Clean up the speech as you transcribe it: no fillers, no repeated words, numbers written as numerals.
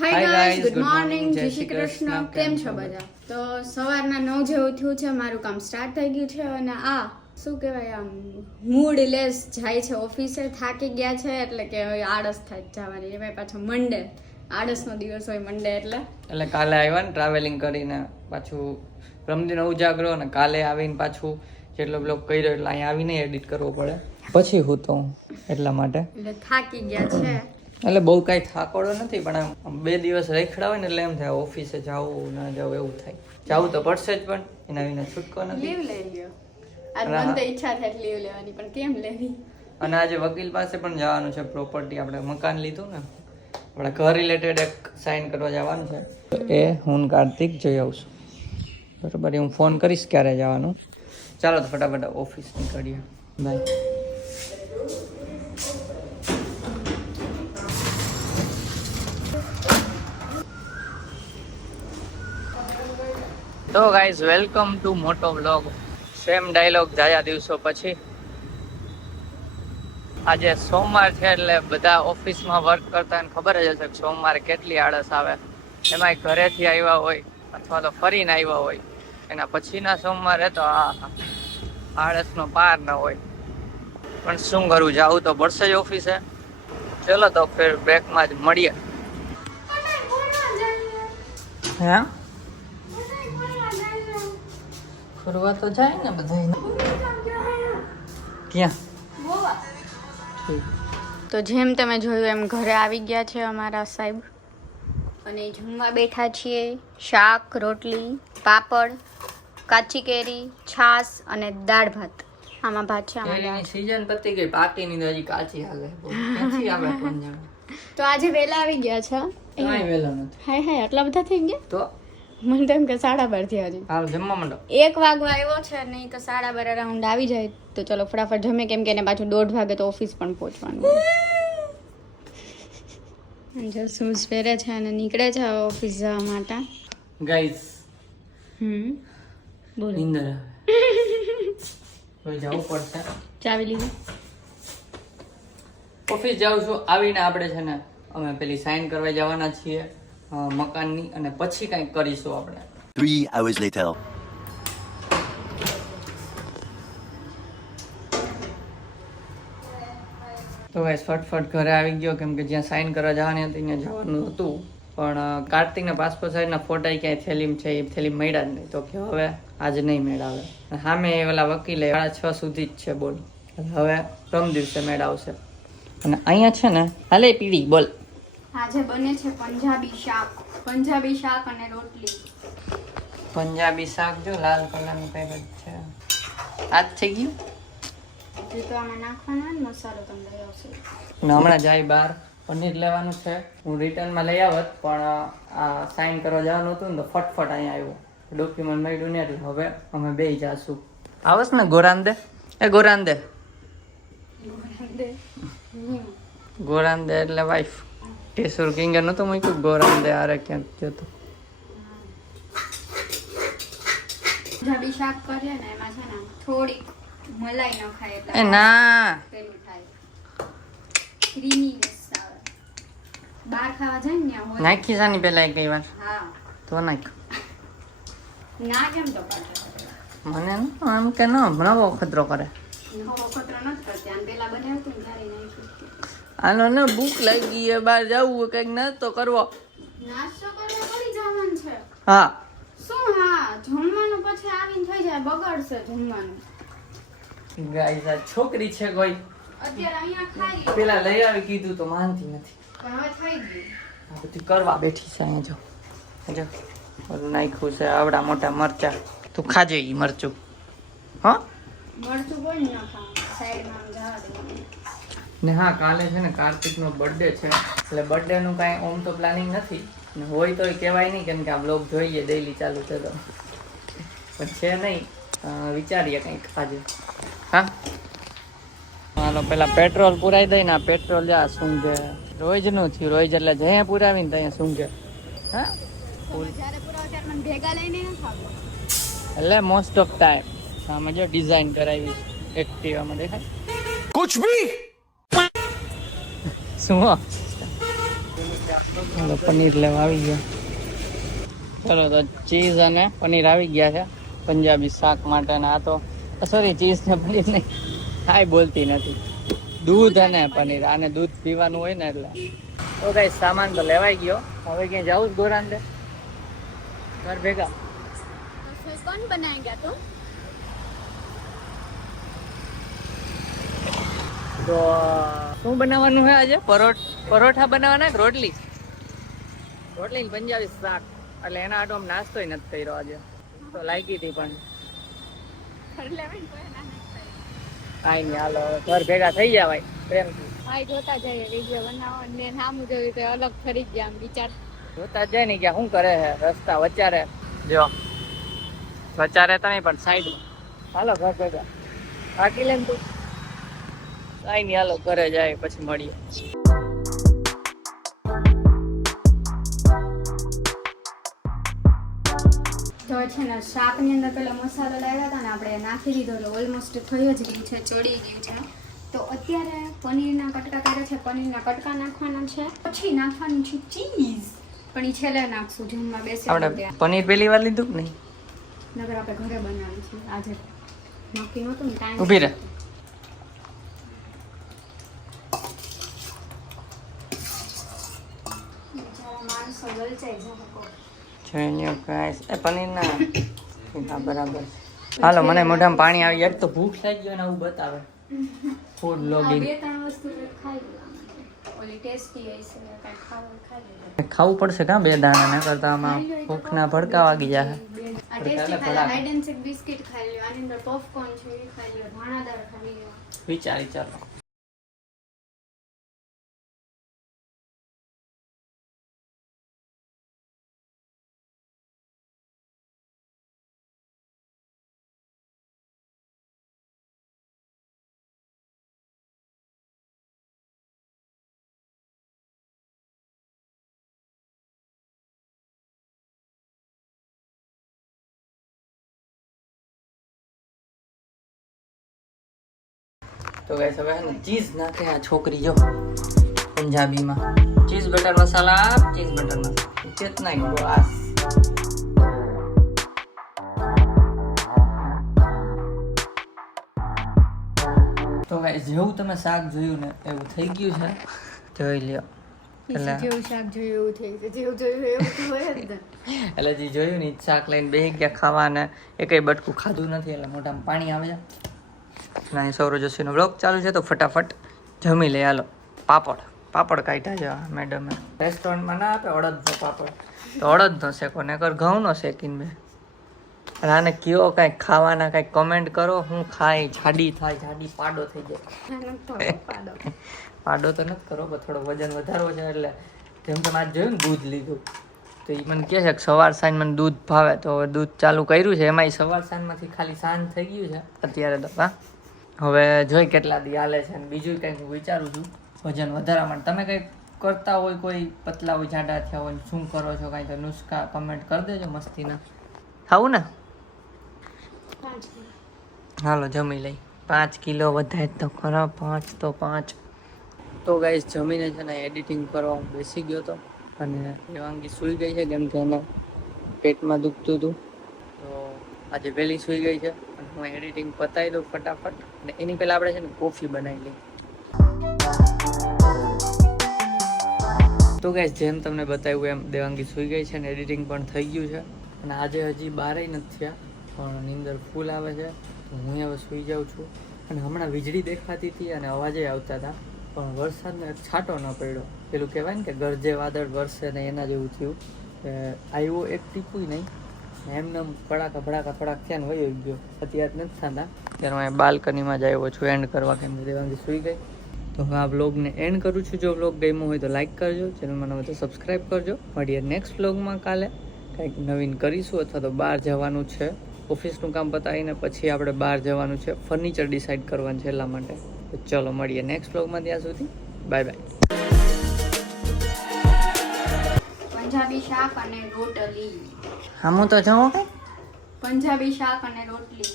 Hi guys, good morning, જય શ્રી કૃષ્ણ. કેમ છો બધા? તો સવારના 9 જેવું થયું છે, મારું કામ સ્ટાર્ટ થઈ ગયું છે અને આ શું કહેવાય આમ મૂડ લેસ જાય છે ઓફિસે, થાકી ગયા છે એટલે કે હવે આળસ થાય જવાની. એમાં પાછો મંડે, આળસનો દિવસ હોય મંડે એટલે કાલે આવ્યા ને ટ્રાવેલિંગ કરીને પાછું રમદીનો ઉજાગરો ને કાલે આવીને પાછું જેટલો બ્લોગ કર્યો એટલે અહીંયા આવીને એડિટ કરવો પડે પછી હું તો એટલા માટે એટલે થાકી ગયા છે. એટલે બહુ કાંઈ થાકોડો નથી પણ આમ 2 દિવસ રેખડા હોય ને એટલે એમ થાય ઓફિસે જાવું ના જાવું એવું થાય. જાવું તો પડશે જ પણ એના વિના છૂટકો નથી. લીવ લઈ લ્યો. આજ મને તો ઈચ્છા થાય લીવ લેવાની પણ કેમ લેવી. અને આજે વકીલ પાસે પણ જવાનું છે. પ્રોપર્ટી આપણે મકાન લીધું ને આપણે ઘર રિલેટેડ એક સાઇન કરવા જવાનું છે. એ હું કાર્તિક જઈ આવશું બરાબર. હું ફોન કરીશ ક્યારે જવાનું. ચાલો તો ફટાફટ ઓફિસ નીકળીએ. બાય. તો ગાઈઝ વેલકમ ટુ મોટો વ્લોગ. સેમ ડાયલોગ જાયા દિવસો પછી. આજે સોમવાર છે એટલે બધા ઓફિસમાં વર્ક કરતા ને ખબર જ હશે કે સોમવારે કેટલી આળસ આવે. એમાંય ઘરેથી આવ્યા હોય અથવા તો ફરીને આવ્યા હોય એના પછીના સોમવારે તો આ આળસનો પાર ન હોય. પણ શું કરું, જાવું તો પડશે જ ઓફિસે. ચલો તો ફિર બ્રેકમાં જ મળીએ. હે ફરવા તો જાય ને બધા. ક્યાં? તો જેમ તમે જોયું એમ ઘરે આવી ગયા છે અમારા સાહેબ અને જમવા બેઠા છીએ. શાક, રોટલી, પાપડ, કાચી કેરી, છાશ અને દાળ ભાત. આમાં ભાત છે, આમાં દાળ. સીઝન પતી ગઈ, પાર્ટીની તો હજી કાચી હાલે. ક્યાંથી આવે કોણ જાણે. તો આજે વહેલા આવી ગયા છે. કાંઈ વહેલો નથી. હાય હાય, આટલા બધા થઈ ગયા? તો મને તો એમ કે 12:30 થયા હજી. હાલ જમવા માંડો. 1 વાગવા આવ્યો છે, નહીં તો 12:30 રાઉન્ડ આવી જાય તો ચલો ફટાફટ જમે, કેમ કે એને પાછું 1:30 વાગે તો ઓફિસ પણ પહોંચવાનું. જો શૂઝ પહેરે છે અને નીકળે છે ઓફિસ જવા માટે. ગાઈસ બોલો. નીંદર આવે. જવું પડશે. ચાવી લીધી. ઓફિસ જાઉં છું. આવીને આપણે છે ને અમે પેલી સાઇન કરવા જવાના છીએ મકાનની, અને પછી કંઈક કરીશું આપણે. 3 hours later. તો ગાઈસ ફટફટ ઘરે આવી ગયો, કેમ કે જ્યાં સાઇન કરવા જવાની હતી ત્યાં જવાનું હતું. પણ કાર્તિકના પાસપોર્ટ સાઇઝના ફોટા ક્યાંય થેલીમાં છે, એ થેલી મળ્યા જ નહીં. તો કે હવે આજે નહીં મેળ આવે. સામે ઓલા વકીલે 6:30 સુધી જ છે બોલ. હવે પ્રમ દિવસે મેળ આવશે. અને અહીંયા છે ને હાલે પીડી બોલ. આજે બને છે પંજાબી શાક અને રોટલી. પંજાબી શાક જો લાલ કલરનું પેકેટ છે. આજ થઈ ગયું. હજી તો આમાં નાખવાના ને મસાલો તમને લઈ આવશે. અને હમણાં જાય બહાર પનીર લેવાનું છે. હું રિટર્નમાં લઈ આવત પણ આ સાઇન કરવા જવાનું હતું ને તો ફટફટ અહીંયા આવ્યો. ડોક્યુમેન્ટ મળ્યું ને એટલે હવે અમે બે જાશું. આવસ ને ગોરાંદે? એ ગોરાંદે ગોરાંદે એટલે વાઈફ. ટેસુર કિંગર નતું મૂક્યું ગોરાંદે આરે ક્યાંક જતો. પંજાબી શાક કરીએ ને એમાં છે ને થોડીક મલાઈ નખાય એટલે એ ના પેલું થાય ક્રીમીનેસ આવે. બહાર ખાવા જાય ને ત્યાં હોય. નાખી સાની પેલા એક વાર હા તો નાખ. ના કેમ તો પાડે મને આમ કે ન નવો ખતરો કરે. નવો વખત નથી કરતી. આમ પેલા બનાવતું ને ત્યારે નાખ્યું. આનો ને ભૂખ લાગી છે, બહાર જવું કંઈક નાસ્તો કરવો. નાસ્તો કરવા પડી જવાનું છે. હા શું? હા, જમવાનું પછી આવીને થઈ જાય, બગડશે જમવાનું. ગાઈસ આ છોકરી છે કોઈ અત્યારે અહીંયા ખાઈ પેલા લઈ આવી કીધું તો માનતી નથી. પણ હવે થઈ ગયું. આ બધી કરવા બેઠી છે અહીંયા. જો બધું નાખ્યું છે આવડા મોટા મરચા. તું ખાજે ઈ મરચું. હા મરચું કોઈ ન ખાવાનું, સાઈડમાં આમ જવા દેવાનું. ને હા, કાલે છે ને કાર્તિકનો બર્થડે છે એટલે બર્થડેનું કાંઈ ઓમ તો પ્લાનિંગ નથી. ને હોય તો કહેવાય નહીં, કેમ કે આ બ્લોગ જોઈએ ડેઈલી ચાલુ છે તો. પણ છે નહીં, વિચારીએ કંઈક આજે. હા હાલો પેલા પેટ્રોલ પુરાઈ દઈ ને. આ પેટ્રોલ જા શું છે રોજનું થયું. રોજ એટલે જ્યાં પુરાવીને ત્યાં શું છે. હા જ્યારે પુરાવો ત્યારે મને ભેગા લઈને ન ખાવું. એટલે મોસ્ટ ઓફ ટાઈમ આમાં જો ડિઝાઇન કરાવી છે એક્ટિવામાં દેખાય कुछ भी શું ચાલો પનીર લેવા આવી ગયા. ચલો તો ચીઝ અને પનીર આવી ગયા છે પંજાબી શાક માટે. અને આ તો સોરી ચીઝ ને પનીર નહીં, કાંઈ બોલતી નથી. દૂધ અને પનીર, આને દૂધ પીવાનું હોય ને એટલે. તો કઈ સામાન તો લેવાઈ ગયો. હવે ક્યાંય જાવું જ ગોરાન દે ઘર ભેગા. કોણ બનાવેગા તું? તો શું બનાવવાનું છે આજે? પરોઠા બનાવવાના કે રોટલી? રોટલી ને પંજાબી શાક. એટલે એના આટો નાસ્તો નથી કર્યો આજે. તો લાગી હતી પણ કાંઈ નહીં, હાલો ઘર ભેગા થઈ ગયા ભાઈ પ્રેમથી. ભાઈ જોતા જઈએ વિડીયો બનાવો ને નામ જોયું તો અલગ ફરી ગયા આમ વિચાર. જોતા જ જાય ને કે શું કરે છે રસ્તા વચારે. જો વચારે તમે પણ સાઈડમાં. હાલો ઘર ભેગા બાકી લે તું. કાંઈ નહીં, હાલો ઘરે જાય પછી મળીએ. તો છે ને શાકની અંદર પેલા મસાલો લાવ્યા હતા ને આપણે નાખી દીધો એટલે ઓલમોસ્ટ થઈ જ ગયું છે, ચડી ગયું છે. તો અત્યારે પનીરના કટકા કર્યા છે, પનીરના કટકા નાખવાના છે, પછી નાખવાનું છે ચીઝ. પણ એ છેલ્લે નાખશું જમવા બેસે આપણે પનીર પહેલી વાર લીધું કે નહીં? નગર આપણે ઘરે બનાવ્યું છે આજે, નક્કી નહોતું ને ટાઈમ. ઊભી રહે. માણસો ગલચાઈ જાય. પનીર ના હા બરાબર. હાલો મને મોઢામાં પાણી આવી જાય. તો ભૂખ લાગી ગયો ને આવું બતાવે ફૂડ બ્લોગિંગ. બે ત્રણ વસ્તુ ખાઈ લેવાની, ઓલી ટેસ્ટી હશે કાંઈ ખાવાનું ખાઈ ખાવું પડશે કાં બે દાણા ના કરતા આમાં ભૂખના ભડકા વાગી જાય. આ ટેસ્ટી ખાઈ હાઈડ એન્ડ સીક બિસ્કિટ ખાઈ લ્યો, આની અંદર પોપકોર્ન છે એ ખાઈ લ્યો, ધાણાદાર ખાઈ લ્યો. વિચારી ચાલો. તો ગાઈસ હવે હે ને ચીઝ નાખે આ છોકરી જો પંજાબીમાં. ચીઝ બટર મસાલા, ચીઝ બટર મસાલા कितना ही बस. તો ગાઈસ જેવું તમે શાક જોયું ને એવું થઈ ગયું છે, જોઈ લ્યો. જેવું શાક જોયું એવું થઈ ગયું, જેવું જોયું એવું તો હોય જ ને. એટલે જે જોયું ને શાક લઈને બેસી ગયા ખાવા ને એકેય બટકું ખાધું નથી એટલે મોઢામાં પાણી આવે છે. ના સૌરવ જોશીનો બ્લોગ ચાલુ છે તો ફટાફટ જમી લે. હાલો પાપડ કાઢ્યા છે મેડમે. રેસ્ટોરન્ટમાં ના આપે અડદનો પાપડ, તો અડદનો શેકો ને કર ઘઉંનો શેકીને બે. આને કયો કાંઈક ખાવાના કાંઈક કમેન્ટ કરો. હું ખાઈ જાડી થાય, જાડી પાડો થઈ જાય. પાડો તો નથી કરો પણ થોડો વજન વધારવો છે એટલે જેમ તમે આજ જોયું ને દૂધ લીધું તો એ મને કહે છે કે સવાર સાંજ મને દૂધ ભાવે, તો હવે દૂધ ચાલુ કર્યું છે. એમાંય સવાર સાંજમાંથી ખાલી સાંજ થઈ ગયું છે અત્યારે તો. હા હવે જોઈ કેટલા દી હાલે છે. અને બીજું કંઈક હું વિચારું છું વજન વધારવા માટે. તમે કંઈક કરતા હોય, કોઈ પતલા હોય, જાડા થયા હોય, શું કરો છો કાંઈ તો નુસ્ખા કમેન્ટ કરી દેજો મસ્તીના. ખાવું ને? હાલો જમી લઈ. 5 કિલો વધારે તો ખરા, 5 તો 5. તો ગાઈસ જમીને છે ને એડિટિંગ કરવા હું બેસી ગયો હતો અને દેવાંગી સૂઈ ગઈ છે કેમ કે એને પેટમાં દુખતું હતું. તો આજે વહેલી સૂઈ ગઈ છે અને હું એડિટિંગ પતાવી દઉં ફટાફટ. અને એની પહેલાં આપણે છે ને કોફી બનાવી લઈએ. તો ગાઈસ જેમ તમને બતાવ્યું એમ દેવાંગી સૂઈ ગઈ છે અને એડિટિંગ પણ થઈ ગયું છે. અને આજે હજી 12ય નથી થયા પણ નીંદર ફૂલ આવે છે તો હું હવે સૂઈ જાઉં છું. અને હમણાં વીજળી દેખાતી હતી અને અવાજે આવતા હતા પણ વરસાદનો એક છાંટો ન પડ્યો. પેલું કહેવાય ને કે ગરજે વાદળ વરસે ને એના જેવું થયું કે આવ્યો એક ટીપું નહીં, એમને પડાકા થયા ને વયો ગયો. અત્યારે નથી થતા. ત્યારે હું બાલ્કનીમાં જ આવ્યો છું એન્ડ કરવા કેમ કે દેવાંગી સૂઈ ગઈ. તો હવે આ વ્લોગને એન્ડ કરું છું. જો વ્લોગ ગમ્યો હોય તો લાઈક કરજો, ચેનલમાં નવો તો સબસ્ક્રાઈબ કરજો. મળીએ નેક્સ્ટ વ્લોગમાં કાલે. કંઈક નવીન કરીશું અથવા તો બહાર જવાનું છે, ઓફિસનું કામ પતાવીને પછી આપણે બહાર જવાનું છે, ફર્નિચર ડિસાઈડ કરવાનું છે એટલા માટે. તો ચલો મળીએ નેક્સ્ટ વ્લોગમાં. ત્યાં સુધી બાય બાય. પંજાબી શાક અને રોટલી. હું તો જાઉં. પંજાબી શાક અને રોટલી.